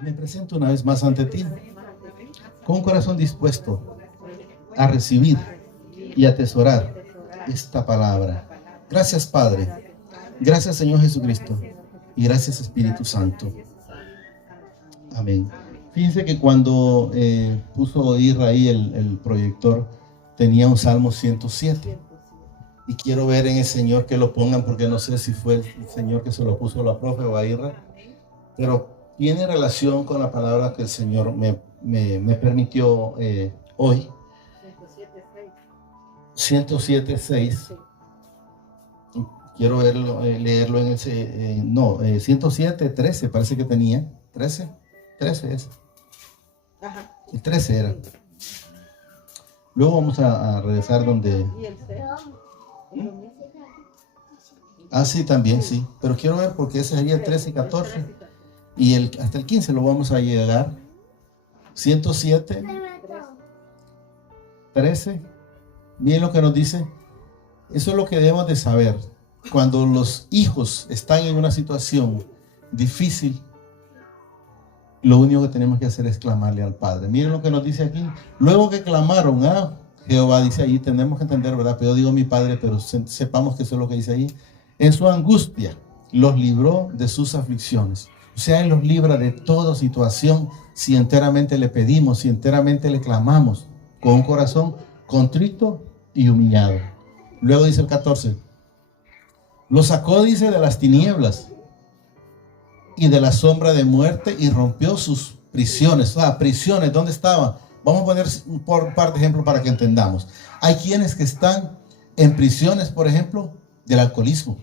Me presento una vez más ante ti, con un corazón dispuesto a recibir y atesorar esta palabra. Gracias, Padre. Gracias, Señor Jesucristo. Y gracias, Espíritu Santo. Amén. Fíjense que cuando puso Israel el proyector, tenía un Salmo 107. Y quiero ver en el Señor que lo pongan, porque no sé si fue el Señor que se lo puso a la profe o a Israel, pero tiene relación con la palabra que el Señor me permitió hoy. 107.6. Quiero verlo, leerlo en ese, 107.13 parece que tenía. 13 es. Ajá. El 13 era. Luego vamos a regresar donde... ¿Y el cero? Ah, sí, también, sí. Pero quiero ver porque ese sería el 13 y 14. Y hasta el 15 lo vamos a llegar. 107, 13. Miren lo que nos dice. Eso es lo que debemos de saber. Cuando los hijos están en una situación difícil, lo único que tenemos que hacer es clamarle al Padre. Miren lo que nos dice aquí. Luego que clamaron a Jehová, dice ahí, tenemos que entender, ¿verdad? Pero yo digo mi Padre, pero sepamos que eso es lo que dice ahí. En su angustia los libró de sus aflicciones. O sea, Él los libra de toda situación si enteramente le pedimos, si enteramente le clamamos, con un corazón contrito y humillado. Luego dice el 14. Lo sacó, dice, de las tinieblas y de la sombra de muerte y rompió sus prisiones. Prisiones, ¿dónde estaban? Vamos a poner un par de ejemplos para que entendamos. Hay quienes que están en prisiones, por ejemplo, del alcoholismo,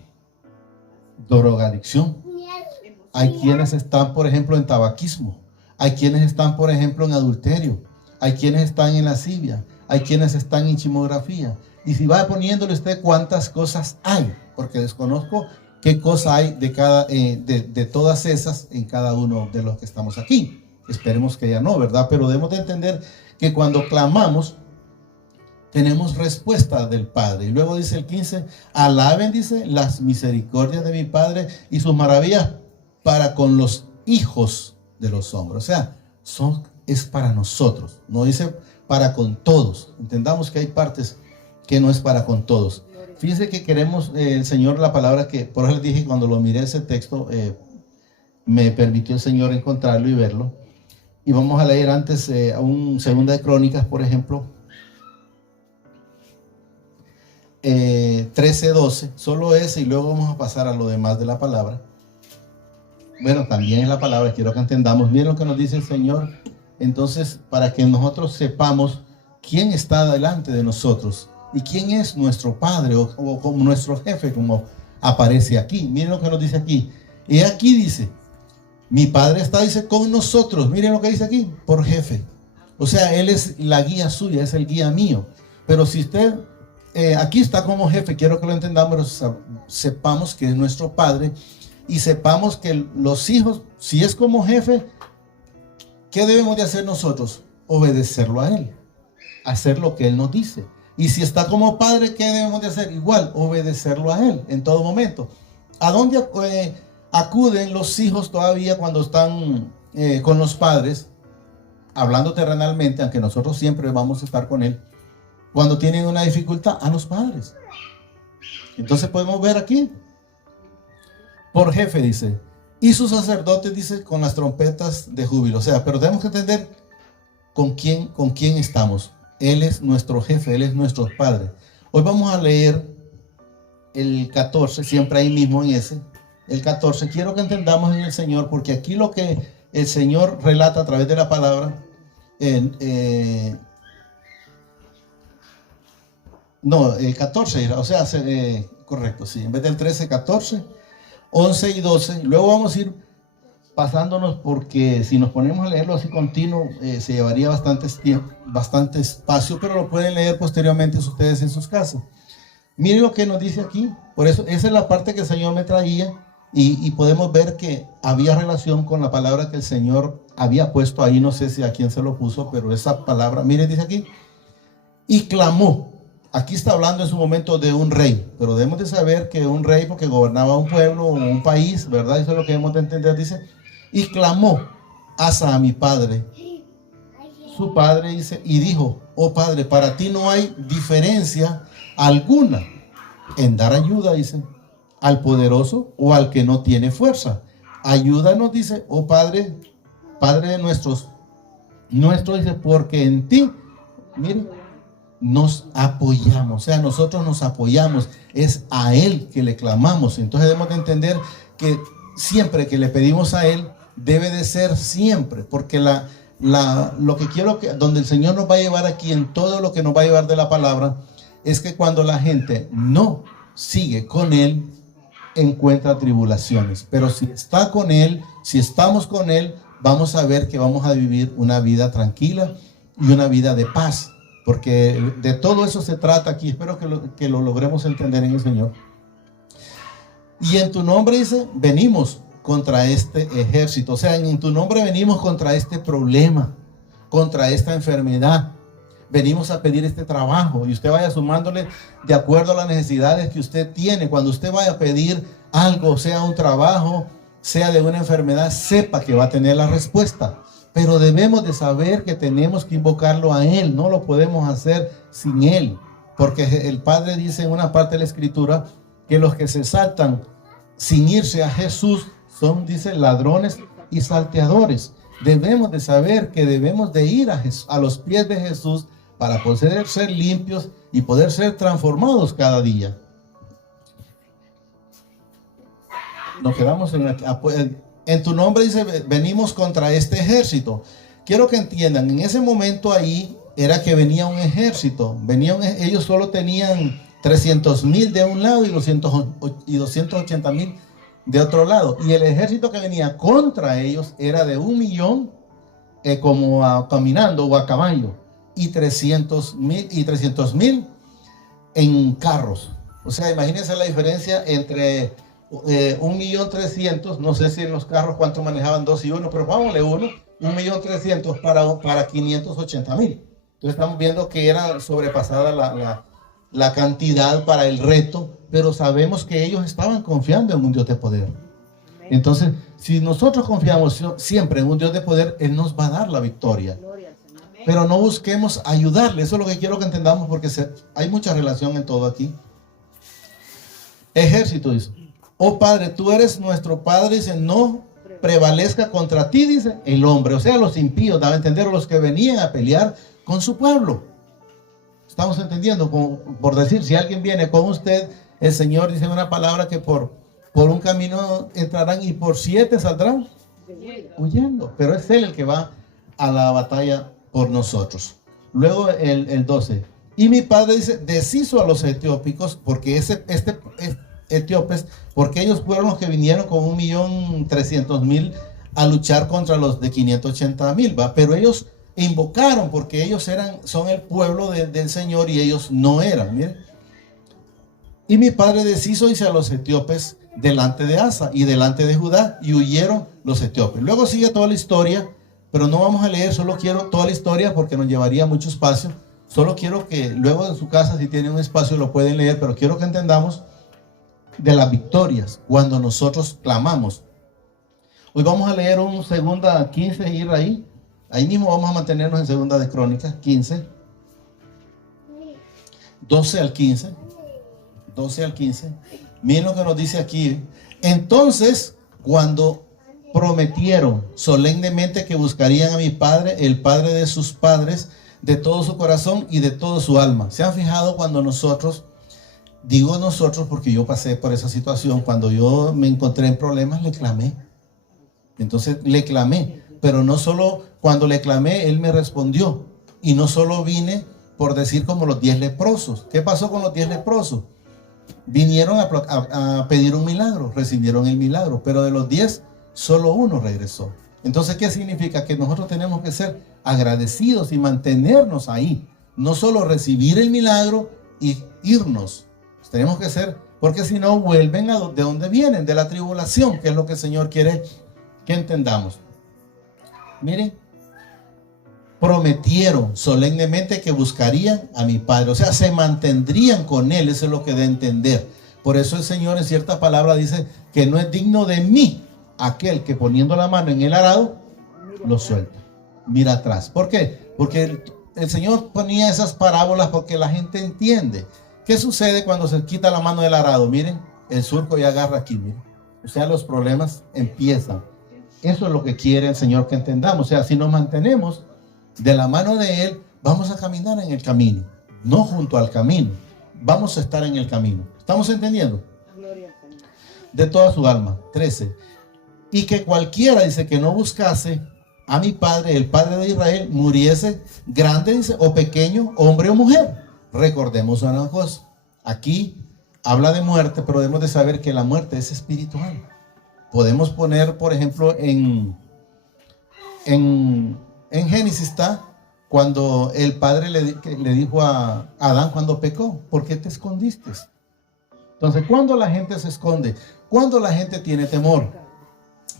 drogadicción. Hay quienes están, por ejemplo, en tabaquismo. Hay quienes están, por ejemplo, en adulterio. Hay quienes están en lascivia. Hay quienes están en chismografía. Y si va poniéndole usted cuántas cosas hay, porque desconozco qué cosa hay de todas esas en cada uno de los que estamos aquí. Esperemos que ya no, ¿verdad? Pero debemos de entender que cuando clamamos, tenemos respuesta del Padre. Y luego dice el 15, alaben, dice, las misericordias de mi Padre y sus maravillas para con los hijos de los hombres. O sea, es para nosotros. No dice para con todos. Entendamos que hay partes que no es para con todos. Fíjense que queremos, el Señor, la palabra que, por eso les dije, cuando lo miré ese texto, me permitió el Señor encontrarlo y verlo. Y vamos a leer antes un Segunda de Crónicas, por ejemplo, 13:12, solo ese, y luego vamos a pasar a lo demás de la palabra. Bueno, también es la palabra, quiero que entendamos. Miren lo que nos dice el Señor. Entonces, para que nosotros sepamos quién está delante de nosotros y quién es nuestro Padre o como nuestro jefe, como aparece aquí. Miren lo que nos dice aquí. Y aquí dice, mi Padre está, dice, con nosotros. Miren lo que dice aquí, por jefe. O sea, Él es la guía suya, es el guía mío. Pero si usted, aquí está como jefe, quiero que lo entendamos, sepamos que es nuestro Padre y sepamos que los hijos, si es como jefe, ¿qué debemos de hacer nosotros? Obedecerlo a Él, hacer lo que Él nos dice. Y si está como padre, ¿qué debemos de hacer? Igual, obedecerlo a Él en todo momento. ¿A dónde acuden los hijos todavía cuando están con los padres? Hablando terrenalmente, aunque nosotros siempre vamos a estar con Él. Cuando tienen una dificultad, a los padres. Entonces podemos ver aquí. Por jefe, dice. Y sus sacerdotes, dice, con las trompetas de júbilo. O sea, pero tenemos que entender con quién estamos. Él es nuestro jefe, Él es nuestro Padre. Hoy vamos a leer el 14, siempre ahí mismo en ese. El 14, quiero que entendamos en el Señor, porque aquí lo que el Señor relata a través de la palabra, el 14, o sea, correcto, sí, en vez del 13, 14, 11 y 12. Luego vamos a ir pasándonos, porque si nos ponemos a leerlo así continuo, se llevaría bastante espacio, pero lo pueden leer posteriormente ustedes en sus casas. Miren lo que nos dice aquí. Por eso, esa es la parte que el Señor me traía, y podemos ver que había relación con la palabra que el Señor había puesto ahí. No sé si a quién se lo puso, pero esa palabra, miren, dice aquí, y clamó. Aquí está hablando en su momento de un rey, pero debemos de saber que un rey, porque gobernaba un pueblo o un país, ¿verdad? Eso es lo que debemos de entender. Dice, y clamó Asa a mi padre. Su padre dice, y dijo, oh padre, para ti no hay diferencia alguna en dar ayuda, dice, al poderoso o al que no tiene fuerza. Ayúdanos, dice, oh padre, padre de nuestro, dice, porque en ti, miren, nos apoyamos. O sea, nosotros nos apoyamos, es a Él que le clamamos. Entonces debemos de entender que siempre que le pedimos a Él, debe de ser siempre, porque lo que quiero que, donde el Señor nos va a llevar aquí en todo lo que nos va a llevar de la palabra, es que cuando la gente no sigue con Él, encuentra tribulaciones. Pero si está con Él, si estamos con Él, vamos a ver que vamos a vivir una vida tranquila y una vida de paz. Porque de todo eso se trata aquí. Espero que lo logremos entender en el Señor. Y en tu nombre, dice, venimos contra este ejército. O sea, en tu nombre venimos contra este problema, contra esta enfermedad. Venimos a pedir este trabajo. Y usted vaya sumándole de acuerdo a las necesidades que usted tiene. Cuando usted vaya a pedir algo, sea un trabajo, sea de una enfermedad, sepa que va a tener la respuesta. Pero debemos de saber que tenemos que invocarlo a Él. No lo podemos hacer sin Él. Porque el Padre dice en una parte de la Escritura que los que se saltan sin irse a Jesús son, dice, ladrones y salteadores. Debemos de saber que debemos de ir a los pies de Jesús para poder ser limpios y poder ser transformados cada día. Nos quedamos en tu nombre, dice, venimos contra este ejército. Quiero que entiendan, en ese momento ahí era que venía un ejército. Ellos solo tenían 300,000 de un lado y 280,000 de otro lado. Y el ejército que venía contra ellos era de 1,000,000 caminando o a caballo. Y 300,000 en carros. O sea, imagínense la diferencia entre 1,300,000, no sé si en los carros cuánto manejaban 2 y 1, pero vámonos 1,300,000 para 580,000. Entonces estamos viendo que era sobrepasada la cantidad para el reto, pero sabemos que ellos estaban confiando en un Dios de poder. Entonces, si nosotros confiamos siempre en un Dios de poder, Él nos va a dar la victoria. Pero no busquemos ayudarle. Eso es lo que quiero que entendamos, porque hay mucha relación en todo aquí. Ejército, dice, oh Padre, tú eres nuestro Padre, dice, no prevalezca contra ti, dice, el hombre. O sea, los impíos, daba a entender, los que venían a pelear con su pueblo. Estamos entendiendo, por decir, si alguien viene con usted, el Señor dice una palabra que por un camino entrarán y por 7 saldrán huyendo. Pero es Él el que va a la batalla por nosotros. Luego el 12. Y mi padre dice, deshizo a los etiópicos, porque etíopes, porque ellos fueron los que vinieron con 1,300,000 a luchar contra los de 580,000, ¿va? Pero ellos invocaron, porque ellos son el pueblo del Señor y ellos no eran. Miren. Y mi padre deshizo, dice, a los etíopes delante de Asa y delante de Judá, y huyeron los etíopes. Luego sigue toda la historia, pero no vamos a leer, solo quiero toda la historia porque nos llevaría mucho espacio. Solo quiero que luego en su casa, si tienen un espacio, lo pueden leer, pero quiero que entendamos de las victorias cuando nosotros clamamos. Hoy vamos a leer un 2 15 y ir ahí. Ahí mismo vamos a mantenernos en 2 de Crónicas 15, 12 al 15. 12 al 15. Miren lo que nos dice aquí. Entonces, cuando prometieron solemnemente que buscarían a mi padre, el padre de sus padres, de todo su corazón y de toda su alma. ¿Se han fijado cuando nosotros, digo nosotros porque yo pasé por esa situación, cuando yo me encontré en problemas, le clamé? Entonces le clamé, pero no solo cuando le clamé, Él me respondió. Y no solo vine por decir como los 10 leprosos. ¿Qué pasó con los 10 leprosos? Vinieron a pedir un milagro, recibieron el milagro, pero de los 10, solo uno regresó. Entonces, ¿qué significa? Que nosotros tenemos que ser agradecidos y mantenernos ahí. No solo recibir el milagro y irnos. Tenemos que ser, porque si no vuelven de donde vienen, de la tribulación, que es lo que el Señor quiere que entendamos. Miren, prometieron solemnemente que buscarían a mi Padre. O sea, se mantendrían con Él. Eso es lo que da a entender. Por eso el Señor en cierta palabra dice que no es digno de mí aquel que poniendo la mano en el arado lo suelta. Mira atrás. ¿Por qué? Porque el Señor ponía esas parábolas porque la gente entiende. ¿Qué sucede cuando se quita la mano del arado? Miren, el surco ya agarra aquí, miren. O sea, los problemas empiezan. Eso es lo que quiere el Señor que entendamos. O sea, si nos mantenemos de la mano de Él, vamos a caminar en el camino, no junto al camino. Vamos a estar en el camino. ¿Estamos entendiendo? De toda su alma. 13. Y que cualquiera, dice, que no buscase a mi Padre, el Padre de Israel, muriese grande, dice, o pequeño, hombre o mujer. Recordemos una cosa. Aquí habla de muerte, pero debemos de saber que la muerte es espiritual. Podemos poner, por ejemplo, en Génesis está cuando el padre le dijo a Adán cuando pecó: ¿por qué te escondiste? Entonces, ¿cuándo la gente se esconde? ¿Cuándo la gente tiene temor?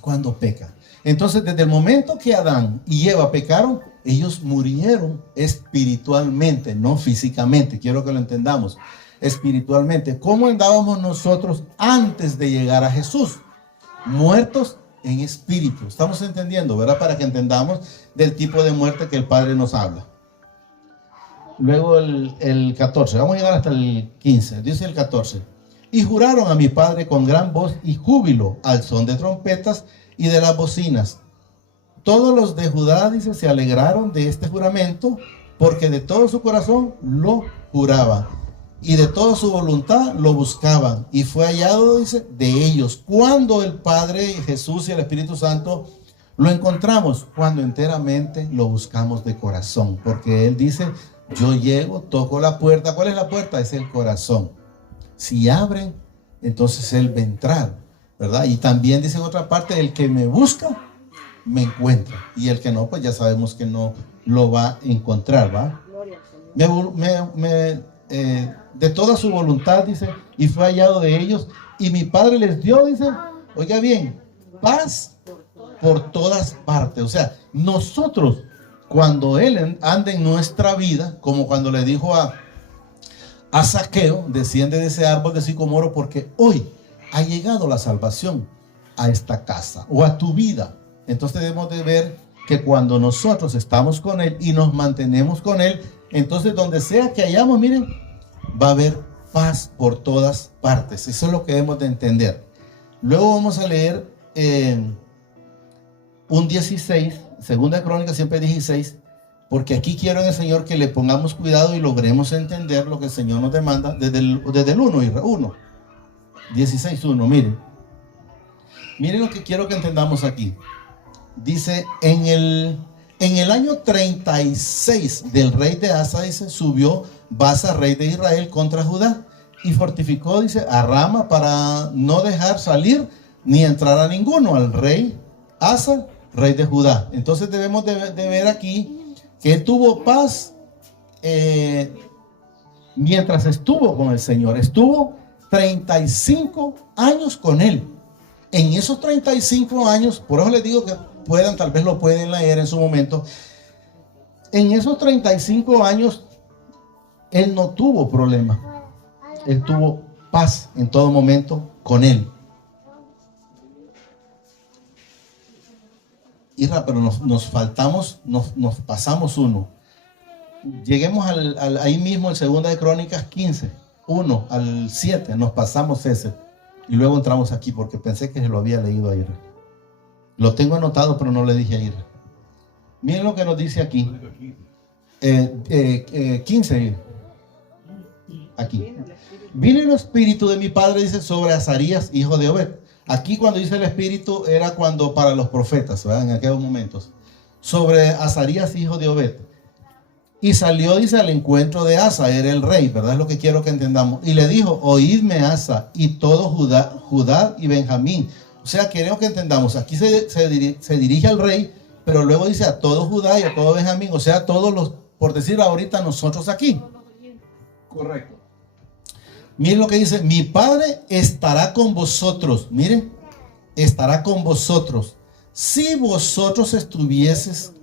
Cuando peca. Entonces, desde el momento que Adán y Eva pecaron, ellos murieron espiritualmente, no físicamente. Quiero que lo entendamos. Espiritualmente. ¿Cómo andábamos nosotros antes de llegar a Jesús? Muertos en espíritu. Estamos entendiendo, ¿verdad? Para que entendamos del tipo de muerte que el Padre nos habla. Luego el 14. Vamos a llegar hasta el 15. Dice el 14. Y juraron a mi Padre con gran voz y júbilo, al son de trompetas y de las bocinas. Todos los de Judá, dice, se alegraron de este juramento, porque de todo su corazón lo juraban y de toda su voluntad lo buscaban, y fue hallado, dice, de ellos. Cuando el Padre, Jesús y el Espíritu Santo lo encontramos, cuando enteramente lo buscamos de corazón, porque Él dice: yo llego, toco la puerta. ¿Cuál es la puerta? Es el corazón. Si abren, entonces Él va a entrar, ¿verdad? Y también dice en otra parte: el que me busca, me encuentra. Y el que no, pues ya sabemos que no lo va a encontrar, ¿va? De toda su voluntad, dice, y fue hallado de ellos. Y mi Padre les dio, dice, oiga bien, paz por todas partes. O sea, nosotros, cuando Él anda en nuestra vida, como cuando le dijo a Zaqueo: desciende de ese árbol de sicomoro, porque hoy ha llegado la salvación a esta casa o a tu vida. Entonces debemos de ver que cuando nosotros estamos con Él y nos mantenemos con Él, entonces donde sea que hayamos, miren, va a haber paz por todas partes. Eso es lo que debemos de entender. Luego vamos a leer un 16, segunda de Crónicas, siempre 16, porque aquí quiero en el Señor que le pongamos cuidado y logremos entender lo que el Señor nos demanda desde el 1, 16, 1, miren lo que quiero que entendamos aquí. Dice: en el año 36 del rey de Asa, dice, subió Baasa, rey de Israel, contra Judá, y fortificó, dice, a Rama, para no dejar salir ni entrar a ninguno, al rey Asa, rey de Judá. Entonces debemos de ver aquí que él tuvo paz mientras estuvo con el Señor. Estuvo 35 años con Él. En esos 35 años, por eso les digo que tal vez lo pueden leer en su momento. En esos 35 años, Él no tuvo problema. Él tuvo paz en todo momento con Él. Isra, pero nos pasamos uno. Lleguemos ahí mismo en segunda de Crónicas 15, 1 al 7, nos pasamos ese. Y luego entramos aquí porque pensé que se lo había leído a Isra. Lo tengo anotado, pero no le dije a Isra. Miren lo que nos dice aquí. 15. Aquí. Vino el espíritu de mi padre, dice, sobre Azarías, hijo de Obed. Aquí cuando dice el espíritu era cuando para los profetas, ¿verdad? En aquellos momentos. Sobre Azarías, hijo de Obed. Y salió, dice, al encuentro de Asa, era el rey, ¿verdad? Es lo que quiero que entendamos. Y le dijo: oídme, Asa, y todo Judá y Benjamín. O sea, queremos que entendamos. Aquí se dirige al rey, pero luego dice a todo Judá y a todo Benjamín. O sea, todos los, por decirlo ahorita, nosotros aquí. Correcto. Miren lo que dice: mi Padre estará con vosotros. Miren, estará con vosotros si vosotros estuvieses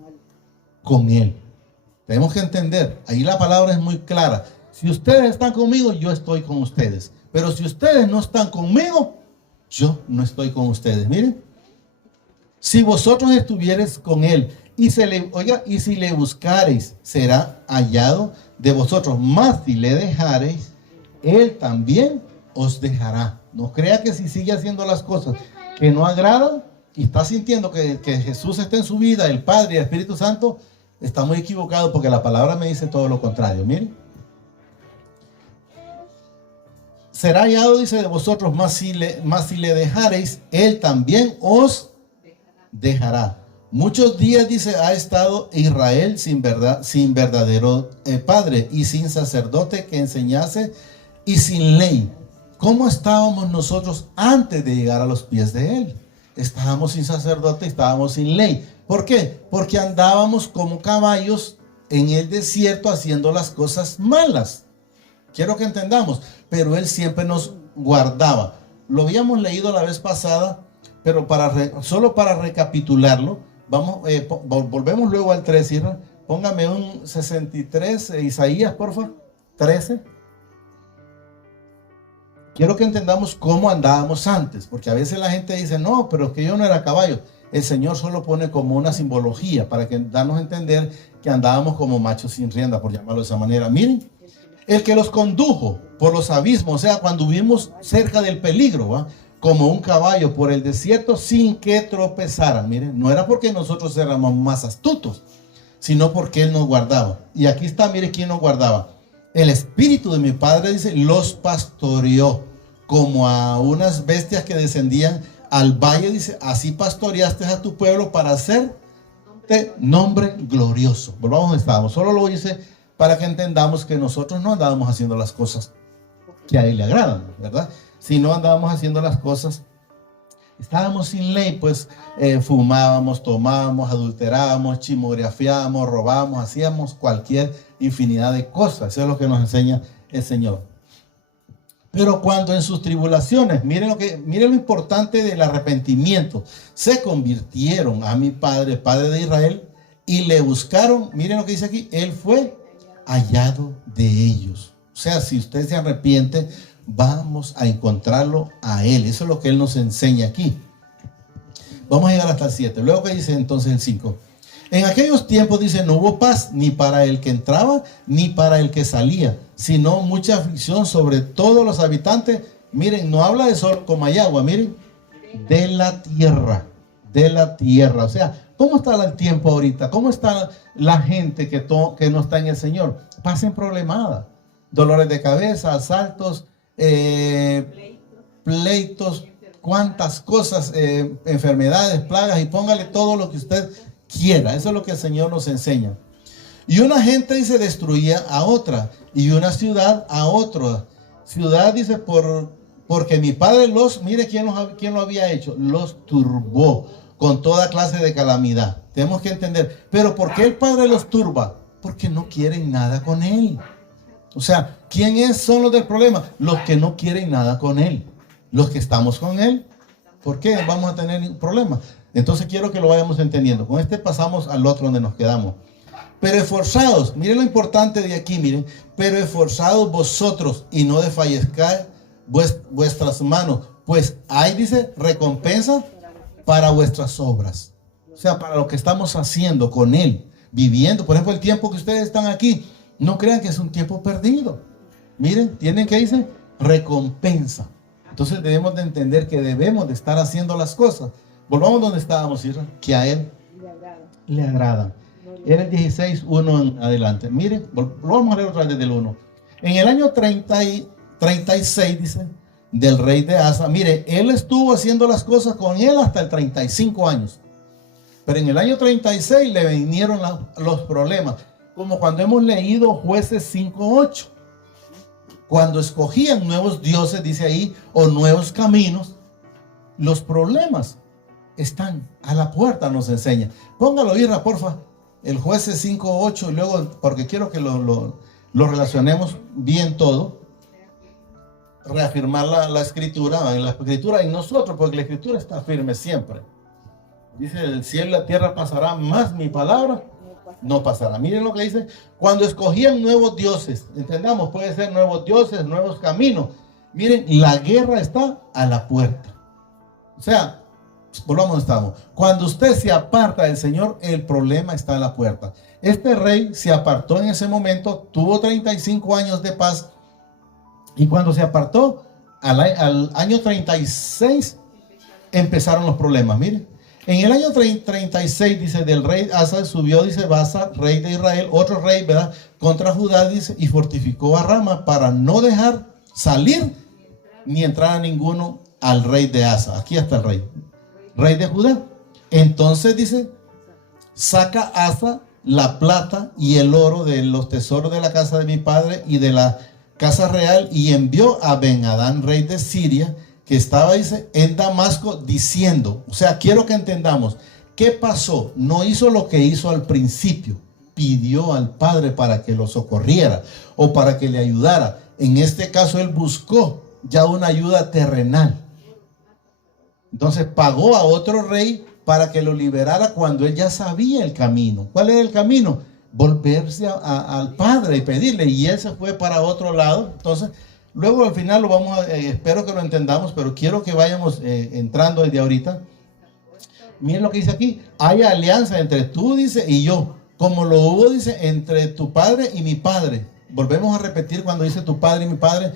con Él. Tenemos que entender, ahí la palabra es muy clara. Si ustedes están conmigo, yo estoy con ustedes. Pero si ustedes no están conmigo, yo no estoy con ustedes. Miren, Si vosotros estuviereis con él y si le buscareis, será hallado de vosotros. Mas si le dejareis, él también os dejará. No crea que si sigue haciendo las cosas que no agradan y está sintiendo que Jesús está en su vida, el Padre y el Espíritu Santo, está muy equivocado, porque la palabra me dice todo lo contrario. Miren. Será hallado, dice, de vosotros, más si le dejareis, él también os dejará. Muchos días, dice, ha estado Israel sin verdadero padre y sin sacerdote que enseñase y sin ley. ¿Cómo estábamos nosotros antes de llegar a los pies de él? Estábamos sin sacerdote, estábamos sin ley. ¿Por qué? Porque andábamos como caballos en el desierto haciendo las cosas malas. Quiero que entendamos, pero él siempre nos guardaba. Lo habíamos leído la vez pasada, pero solo para recapitularlo, volvemos luego al 13. Póngame un 63, Isaías, por favor, 13. Quiero que entendamos cómo andábamos antes, porque a veces la gente dice, no, pero es que yo no era caballo. El Señor solo pone como una simbología para darnos a entender que andábamos como machos sin rienda, por llamarlo de esa manera. Miren, el que los condujo por los abismos, o sea, cuando vivimos cerca del peligro, ¿va? Como un caballo por el desierto sin que tropezaran. Miren, no era porque nosotros éramos más astutos, sino porque Él nos guardaba. Y aquí está, mire quién nos guardaba. El Espíritu de mi Padre, dice, los pastoreó como a unas bestias que descendían al valle, dice, así pastoreaste a tu pueblo para hacerte nombre glorioso. Volvamos donde estábamos. Solo lo hice para que entendamos que nosotros no andábamos haciendo las cosas que a Él le agradan, ¿verdad? Si no andábamos haciendo las cosas, estábamos sin ley, pues fumábamos, tomábamos, adulterábamos, chismorreábamos, robábamos, hacíamos cualquier infinidad de cosas. Eso es lo que nos enseña el Señor. Pero cuando en sus tribulaciones, miren lo importante del arrepentimiento, se convirtieron a mi Padre, Padre de Israel, y le buscaron, miren lo que dice aquí, Él fue hallado de ellos. O sea, si usted se arrepiente, vamos a encontrarlo a Él. Eso es lo que Él nos enseña aquí. Vamos a llegar hasta el 7. Luego que dice entonces el 5. En aquellos tiempos, dice, no hubo paz ni para el que entraba ni para el que salía, sino mucha aflicción sobre todos los habitantes. Miren, no habla de sol como hay agua, miren, de la tierra, de la tierra. O sea, ¿cómo está el tiempo ahorita? ¿Cómo está la gente que no está en el Señor? Pasen problemada, dolores de cabeza, asaltos, pleitos, cuántas cosas, enfermedades, plagas, y póngale todo lo que usted quiera. Eso es lo que el Señor nos enseña. Y una gente, dice, destruía a otra, y una ciudad a otra. Ciudad, dice, porque mi Padre mire quién lo había hecho, los turbó con toda clase de calamidad. Tenemos que entender, pero ¿por qué el Padre los turba? Porque no quieren nada con Él. O sea, ¿quiénes son los del problema? Los que no quieren nada con Él. Los que estamos con Él, ¿por qué vamos a tener problemas? Entonces quiero que lo vayamos entendiendo. Con este pasamos al otro donde nos quedamos. Pero esforzados, miren lo importante de aquí, miren. Pero esforzados vosotros y no desfallezcáis vuestras manos. Pues hay, dice, recompensa para vuestras obras. O sea, para lo que estamos haciendo con Él, viviendo. Por ejemplo, el tiempo que ustedes están aquí, no crean que es un tiempo perdido. Miren, tienen que, dice, recompensa. Entonces debemos de entender que debemos de estar haciendo las cosas. Volvamos donde estábamos, ¿sí? Que a Él le agrada. Era el 16, 1 en adelante. Miren, lo vamos a leer otra vez desde el 1. En el año 36, dice, del rey de Asa. Mire, él estuvo haciendo las cosas con él hasta el 35 años. Pero en el año 36 le vinieron los problemas. Como cuando hemos leído Jueces 5:8. Cuando escogían nuevos dioses, dice ahí, o nuevos caminos, los problemas están a la puerta, nos enseña. Póngalo, Irra, porfa. El Jueces 5:8, y luego, porque quiero que lo relacionemos bien todo. Reafirmar la escritura, en nosotros, porque la escritura está firme siempre. Dice, el cielo y la tierra pasará, más mi palabra no pasará. Miren lo que dice, cuando escogían nuevos dioses, entendamos, puede ser nuevos dioses, nuevos caminos. Miren, la guerra está a la puerta. O sea, volvamos donde estamos. Cuando usted se aparta del Señor, el problema está a la puerta. Este rey se apartó en ese momento, tuvo 35 años de paz, y cuando se apartó, al año 36, empezaron los problemas. Miren, en el año 36, dice, del rey Asa subió, dice, Baasa, rey de Israel, otro rey, ¿verdad?, contra Judá, dice, y fortificó a Rama para no dejar salir ni entrar a ninguno al rey de Asa. Aquí está el rey de Judá. Entonces dice, saca Asa la plata y el oro de los tesoros de la casa de mi padre y de la casa real, y envió a Ben-Hadad, rey de Siria, que estaba, dice, en Damasco, diciendo, o sea, quiero que entendamos, ¿qué pasó? No hizo lo que hizo al principio, pidió al Padre para que lo socorriera o para que le ayudara. En este caso, él buscó ya una ayuda terrenal. Entonces pagó a otro rey para que lo liberara cuando él ya sabía el camino. ¿Cuál era el camino? Volverse al Padre y pedirle, y él se fue para otro lado. Entonces, luego al final lo vamos a, espero que lo entendamos, pero quiero que vayamos entrando desde ahorita. Miren lo que dice aquí, hay alianza entre tú, dice, y yo, como lo hubo, dice, entre tu padre y mi padre. Volvemos a repetir cuando dice tu padre y mi padre,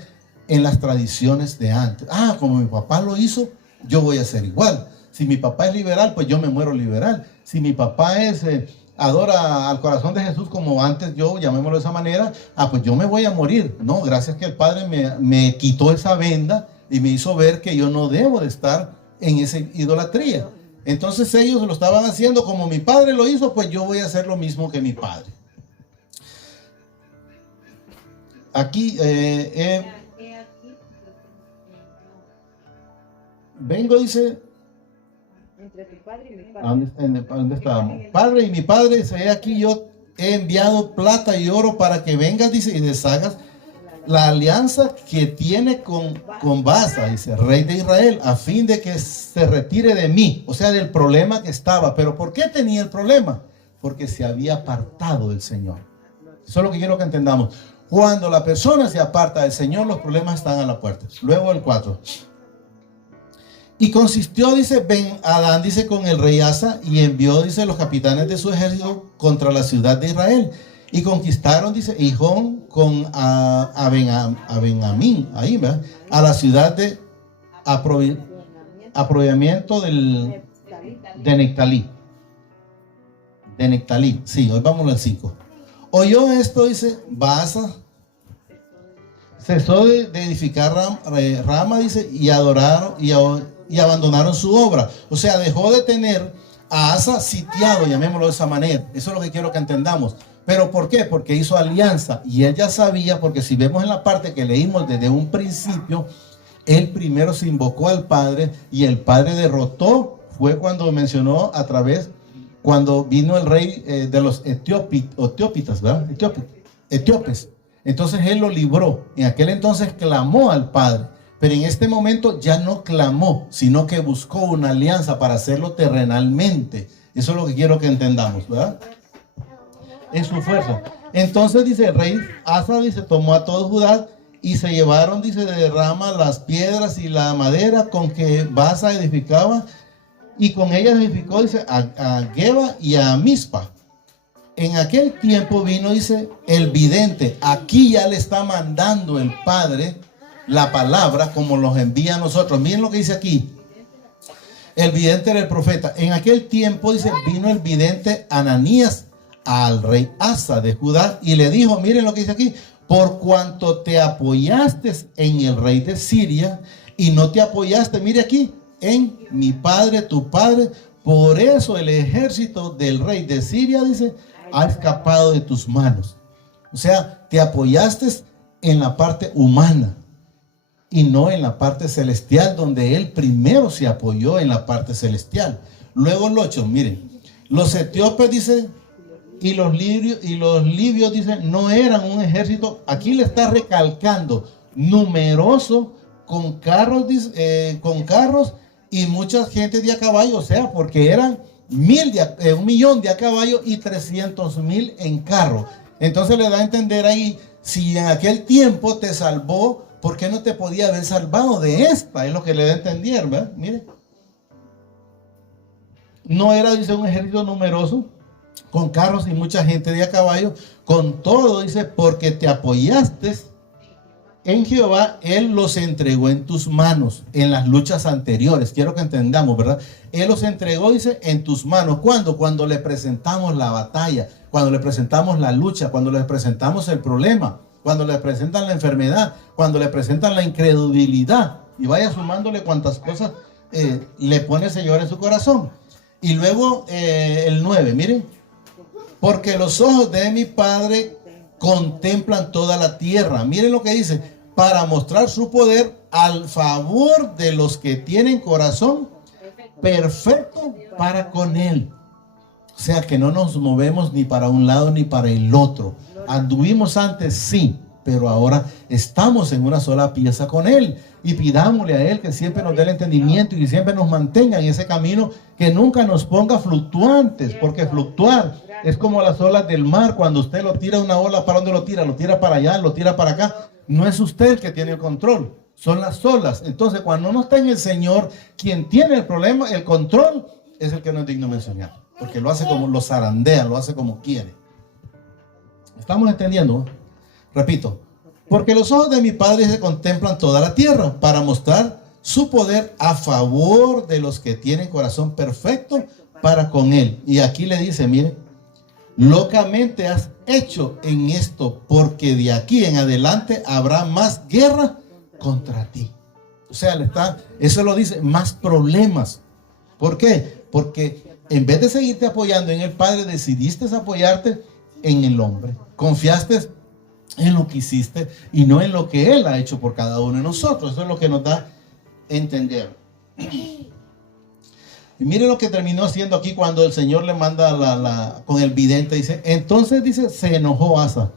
en las tradiciones de antes. Ah, como mi papá lo hizo, yo voy a ser igual. Si mi papá es liberal, pues yo me muero liberal. Si mi papá adora al corazón de Jesús como antes yo, llamémoslo de esa manera, pues yo me voy a morir. No, gracias que el Padre me quitó esa venda y me hizo ver que yo no debo de estar en esa idolatría. Entonces ellos lo estaban haciendo como mi padre lo hizo, pues yo voy a hacer lo mismo que mi padre. Aquí vengo, dice, entre tu padre y mi padre. ¿dónde estábamos? Padre y mi padre, dice, aquí yo he enviado plata y oro para que vengas, dice, y deshagas la alianza que tiene con Baasa, dice, rey de Israel, a fin de que se retire de mí, o sea, del problema que estaba. ¿Pero por qué tenía el problema? Porque se había apartado del Señor. Eso es lo que quiero que entendamos. Cuando la persona se aparta del Señor, los problemas están a la puerta. Luego el 4. Y consistió, dice, Ben-Hadad, dice, con el rey Asa, y envió, dice, los capitanes de su ejército contra la ciudad de Israel. Y conquistaron, dice, Hijón con a Benjamín, ahí, ¿verdad?, a la ciudad de aproviamiento de Nectalí. De Nectalí, sí, hoy vamos al 5. Oyó esto, dice, Baasa, cesó de edificar Rama, dice, y adoraron, y abandonaron su obra. O sea, dejó de tener a Asa sitiado, llamémoslo de esa manera. Eso es lo que quiero que entendamos. ¿Pero por qué? Porque hizo alianza, y él ya sabía, porque si vemos en la parte que leímos desde un principio, él primero se invocó al Padre, y el Padre derrotó, fue cuando mencionó a través, cuando vino el rey de los etíopes, ¿verdad? Etíopes. Entonces él lo libró. En aquel entonces clamó al Padre, pero en este momento ya no clamó, sino que buscó una alianza para hacerlo terrenalmente. Eso es lo que quiero que entendamos, ¿verdad? En su fuerza. Entonces dice, el rey Asa, dice, tomó a todo Judá y se llevaron, dice, de Rama las piedras y la madera con que Baasa edificaba, y con ellas edificó, dice, a Geba y a Mizpa. En aquel tiempo vino, dice, el vidente. Aquí ya le está mandando el Padre la palabra como los envía a nosotros. Miren lo que dice aquí. El vidente era el profeta. En aquel tiempo, dice, vino el vidente Ananías al rey Asa de Judá y le dijo, miren lo que dice aquí, por cuanto te apoyaste en el rey de Siria y no te apoyaste, mire aquí, en mi padre, tu padre, por eso el ejército del rey de Siria, dice, ha escapado de tus manos. O sea, te apoyaste en la parte humana y no en la parte celestial, donde él primero se apoyó en la parte celestial. Luego el 8, miren, los etíopes, dice, y los libios, dicen, no eran un ejército. Aquí le está recalcando, numeroso, con carros y mucha gente de a caballo. O sea, porque eran 1,000,000 de a caballo y 300,000 en carro. Entonces le da a entender ahí, si en aquel tiempo te salvó, ¿por qué no te podía haber salvado de esta? Es lo que le da a entender, ¿verdad? Mire. No era, dice, un ejército numeroso, con carros y mucha gente de a caballo. Con todo, dice, porque te apoyaste en Jehová, Él los entregó en tus manos en las luchas anteriores. Quiero que entendamos, ¿verdad? Él los entregó, dice, en tus manos. ¿Cuándo? Cuando le presentamos la batalla, cuando le presentamos la lucha, cuando le presentamos el problema, cuando le presentan la enfermedad, cuando le presentan la incredulidad. Y vaya sumándole cuantas cosas le pone el Señor en su corazón. Y luego el 9, miren. Porque los ojos de mi Padre contemplan toda la tierra. Miren lo que dice. Para mostrar su poder al favor de los que tienen corazón perfecto para con Él. O sea que no nos movemos ni para un lado ni para el otro. Anduvimos antes, sí, pero ahora estamos en una sola pieza con Él. Y pidámosle a Él que siempre nos dé el entendimiento y que siempre nos mantenga en ese camino, que nunca nos ponga fluctuantes, porque fluctuar es como las olas del mar. Cuando usted lo tira una ola, ¿para dónde lo tira? Lo tira para allá, lo tira para acá. No es usted el que tiene el control, son las olas. Entonces, cuando no está en el Señor, quien tiene el problema, el control, es el que no es digno de mencionar, porque lo hace como lo zarandea, lo hace como quiere. ¿Estamos entendiendo? Repito. Porque los ojos de mi Padre se contemplan toda la tierra para mostrar su poder a favor de los que tienen corazón perfecto para con Él. Y aquí le dice, mire, locamente has hecho en esto, porque de aquí en adelante habrá más guerra contra ti. O sea, eso lo dice, más problemas. ¿Por qué? Porque en vez de seguirte apoyando en el Padre, decidiste apoyarte en el hombre. Confiaste en lo que hiciste y no en lo que Él ha hecho por cada uno de nosotros. Eso es lo que nos da a entender. Y mire lo que terminó haciendo aquí cuando el Señor le manda con el vidente. Dice, entonces dice, se enojó Asa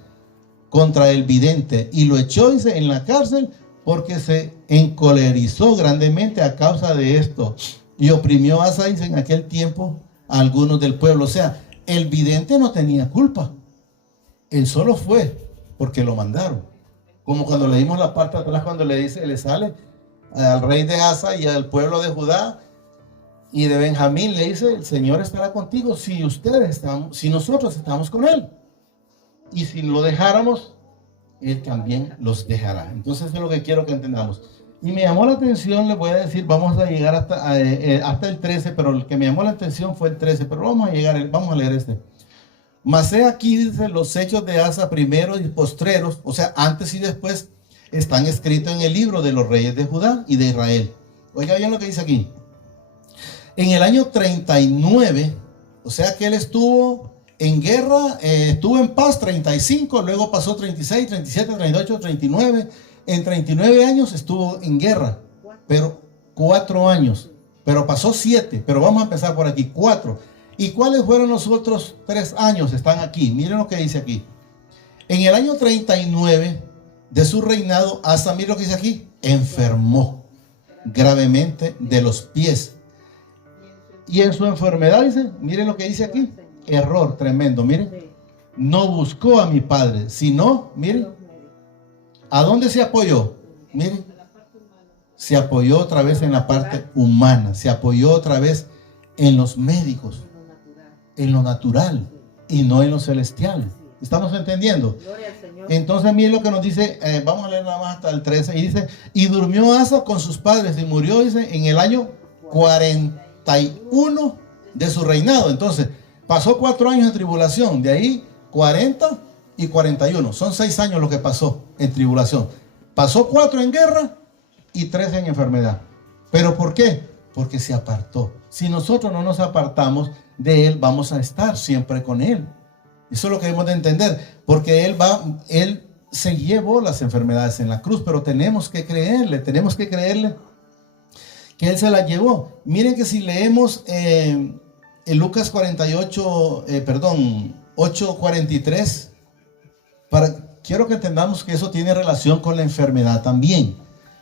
contra el vidente y lo echó, dice, en la cárcel, porque se encolerizó grandemente a causa de esto. Y oprimió Asa, dice, en aquel tiempo a algunos del pueblo. O sea, el vidente no tenía culpa. Él solo fue porque lo mandaron. Como cuando leímos la parte de atrás, cuando le dice, le sale al rey de Asa y al pueblo de Judá y de Benjamín, le dice, el Señor estará contigo si nosotros estamos con Él. Y si lo dejáramos, Él también los dejará. Entonces eso es lo que quiero que entendamos. Y me llamó la atención, les voy a decir, vamos a llegar hasta el 13, pero el que me llamó la atención fue el 13, pero vamos a leer este. Mas he aquí, dice, los hechos de Asa primeros y postreros, o sea, antes y después, están escritos en el libro de los reyes de Judá y de Israel. Oiga bien lo que dice aquí. En el año 39, o sea que él estuvo en guerra, estuvo en paz 35, luego pasó 36, 37, 38, 39. En 39 años estuvo en guerra, pero 4 años, pero pasó 7, pero vamos a empezar por aquí, 4. ¿Y cuáles fueron los otros 3 años? Están aquí. Miren lo que dice aquí. En el año 39 de su reinado, Asa, miren lo que dice aquí, enfermó gravemente de los pies. Y en su enfermedad, dice, miren lo que dice aquí, error tremendo, miren. No buscó a mi Padre, sino, miren, ¿a dónde se apoyó? Miren, se apoyó otra vez en la parte humana, se apoyó otra vez en los médicos, en lo natural y no en lo celestial. ¿Estamos entendiendo? Entonces miren lo que nos dice, vamos a leer nada más hasta el 13, y dice, y durmió Asa con sus padres y murió, dice, en el año 41 de su reinado. Entonces pasó 4 años en tribulación, de ahí 40 y 41, son 6 años lo que pasó en tribulación. Pasó 4 en guerra y 3 en enfermedad. ¿Pero por qué? Porque se apartó. Si nosotros no nos apartamos de Él, vamos a estar siempre con Él. Eso es lo que debemos de entender, porque Él se llevó las enfermedades en la cruz, pero tenemos que creerle que Él se las llevó. Miren que si leemos en Lucas 8:43, quiero que entendamos que eso tiene relación con la enfermedad también.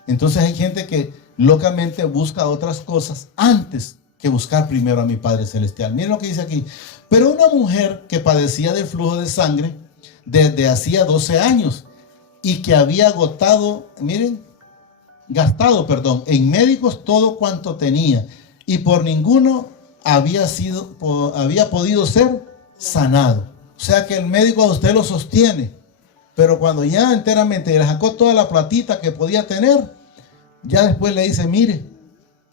Entonces hay gente que locamente busca otras cosas antes que buscar primero a mi Padre Celestial. Miren lo que dice aquí. Pero una mujer que padecía del flujo de sangre desde hacía 12 años y que había gastado en médicos todo cuanto tenía y por ninguno había podido ser sanado. O sea que el médico a usted lo sostiene, pero cuando ya enteramente le sacó toda la platita que podía tener, ya después le dice, mire,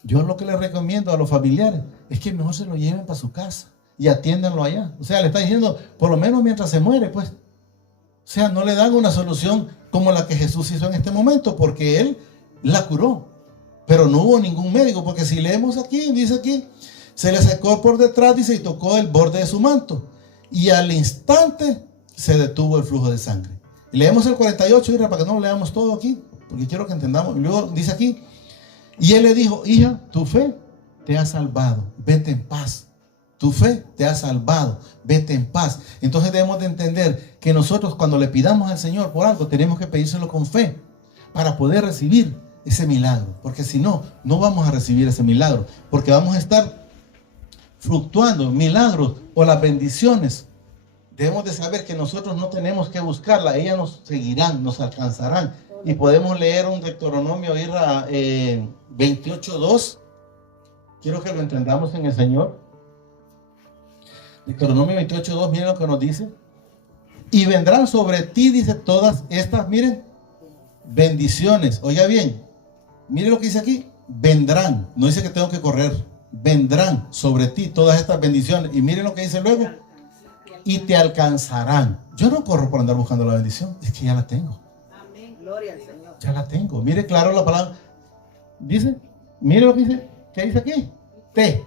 yo lo que le recomiendo a los familiares es que mejor se lo lleven para su casa y atiéndanlo allá. O sea, le está diciendo, por lo menos mientras se muere, pues. O sea, no le dan una solución como la que Jesús hizo en este momento, porque Él la curó. Pero no hubo ningún médico, porque si leemos aquí, dice aquí, se le acercó por detrás, dice, y tocó el borde de su manto. Y al instante se detuvo el flujo de sangre. Y leemos el 48, para que no lo leamos todo aquí, porque quiero que entendamos. Y luego dice aquí, y él le dijo, hija, tu fe te ha salvado, vete en paz. Tu fe te ha salvado, vete en paz. Entonces debemos de entender que nosotros cuando le pidamos al Señor por algo, tenemos que pedírselo con fe para poder recibir ese milagro. Porque si no, no vamos a recibir ese milagro. Porque vamos a estar fluctuando milagros o las bendiciones. Debemos de saber que nosotros no tenemos que buscarla. Ellas nos seguirán, nos alcanzarán. Y podemos leer un Deuteronomio 28:2. Quiero que lo entendamos en el Señor. Deuteronomio 28:2, miren lo que nos dice. Y vendrán sobre ti, dice, todas estas, miren, bendiciones. Oiga bien, miren lo que dice aquí. Vendrán, no dice que tengo que correr. Vendrán sobre ti todas estas bendiciones. Y miren lo que dice luego. Y te alcanzarán. Yo no corro por andar buscando la bendición, es que ya la tengo. Amén, gloria al Señor. Ya la tengo. Mire claro la palabra. Dice, mire lo que dice. ¿Qué dice aquí? Te.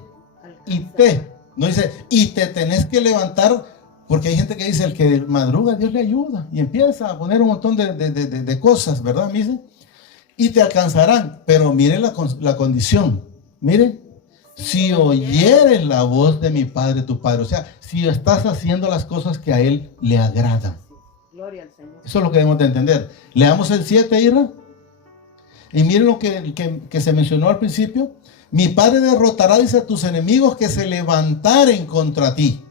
Y te. No dice, y te tenés que levantar, porque hay gente que dice, el que madruga, Dios le ayuda. Y empieza a poner un montón de cosas, ¿verdad? Dice, y te alcanzarán. Pero mire la condición. Mire, si oyeres la voz de mi Padre, tu Padre. O sea, si estás haciendo las cosas que a Él le agradan. Gloria al Señor. Eso es lo que debemos de entender. Leamos el 7, Ira. Y miren lo que se mencionó al principio. Mi Padre derrotará, dice, a tus enemigos que se levantaren contra ti.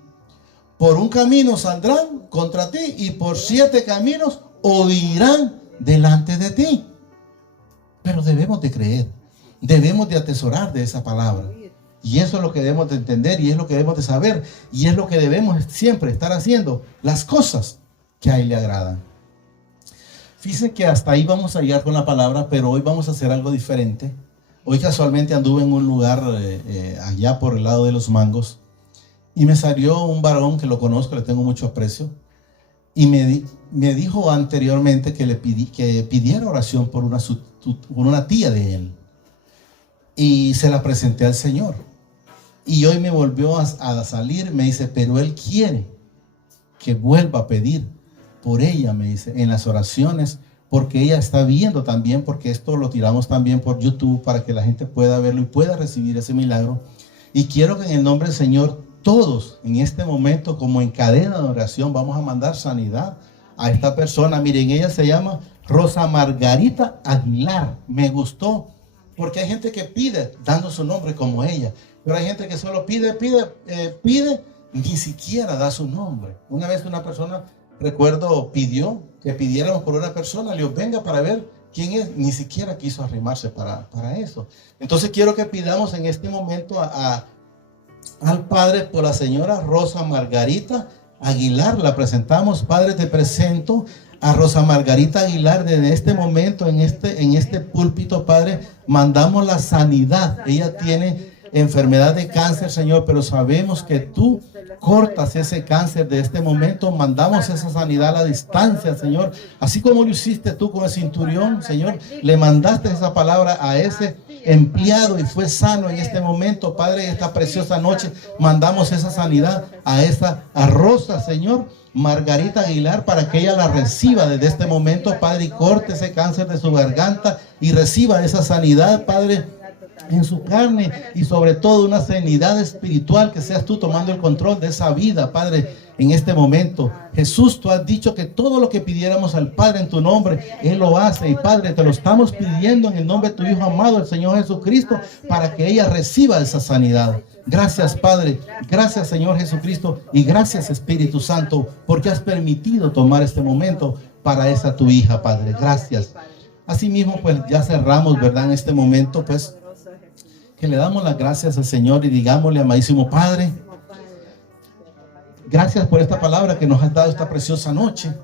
Por un camino saldrán contra ti y por 7 caminos huirán delante de ti. Pero debemos de creer, debemos de atesorar de esa palabra. Y eso es lo que debemos de entender y es lo que debemos de saber. Y es lo que debemos siempre estar haciendo, las cosas que a Él le agradan. Fíjense que hasta ahí vamos a llegar con la palabra, pero hoy vamos a hacer algo diferente. Hoy casualmente anduve en un lugar allá por el lado de Los Mangos y me salió un varón que lo conozco, le tengo mucho aprecio, y me dijo anteriormente que que pidiera oración por una tía de él, y se la presenté al Señor. Y hoy me volvió a salir, me dice, pero él quiere que vuelva a pedir por ella, me dice, en las oraciones, porque ella está viendo también, porque esto lo tiramos también por YouTube para que la gente pueda verlo y pueda recibir ese milagro. Y quiero que en el nombre del Señor, todos en este momento, como en cadena de oración, vamos a mandar sanidad a esta persona. Miren, ella se llama Rosa Margarita Aguilar. Me gustó, porque hay gente que pide dando su nombre como ella, pero hay gente que solo pide, ni siquiera da su nombre. Una vez una persona, recuerdo, pidió que pidiéramos por una persona, le digo, venga para ver quién es, ni siquiera quiso arrimarse para eso. Entonces quiero que pidamos en este momento al Padre por la señora Rosa Margarita Aguilar. La presentamos. Padre, te presento a Rosa Margarita Aguilar. Desde este momento, en este púlpito, Padre, mandamos la sanidad. Ella tiene enfermedad de cáncer, Señor, pero sabemos que tú cortas ese cáncer de este momento. Mandamos esa sanidad a la distancia, Señor, así como lo hiciste tú con el centurión, Señor. Le mandaste esa palabra a ese empleado y fue sano en este momento, Padre. Esta preciosa noche mandamos esa sanidad a Rosa, Señor Margarita Aguilar, para que ella la reciba desde este momento, Padre, y corte ese cáncer de su garganta y reciba esa sanidad, Padre, en su carne, y sobre todo una sanidad espiritual, que seas tú tomando el control de esa vida, Padre, en este momento. Jesús, tú has dicho que todo lo que pidiéramos al Padre en tu nombre, Él lo hace, y Padre, te lo estamos pidiendo en el nombre de tu Hijo amado, el Señor Jesucristo, para que ella reciba esa sanidad. Gracias, Padre, gracias, Señor Jesucristo, y gracias, Espíritu Santo, porque has permitido tomar este momento para esa tu hija, Padre. Gracias. Asimismo, pues ya cerramos, ¿verdad? En este momento, pues que le damos las gracias al Señor y digámosle, amadísimo Padre, gracias por esta palabra que nos has dado esta preciosa noche.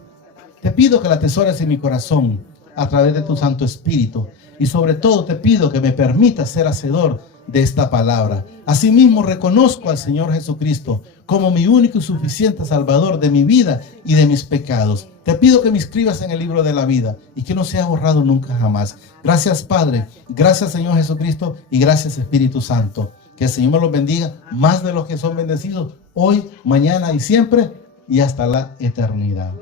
Te pido que la atesores en mi corazón a través de tu Santo Espíritu. Y sobre todo te pido que me permitas ser hacedor de esta palabra. Asimismo reconozco al Señor Jesucristo como mi único y suficiente Salvador de mi vida y de mis pecados. Te pido que me inscribas en el libro de la vida y que no sea borrado nunca jamás. Gracias Padre, gracias Señor Jesucristo y gracias Espíritu Santo. Que el Señor me los bendiga más de los que son bendecidos hoy, mañana y siempre y hasta la eternidad.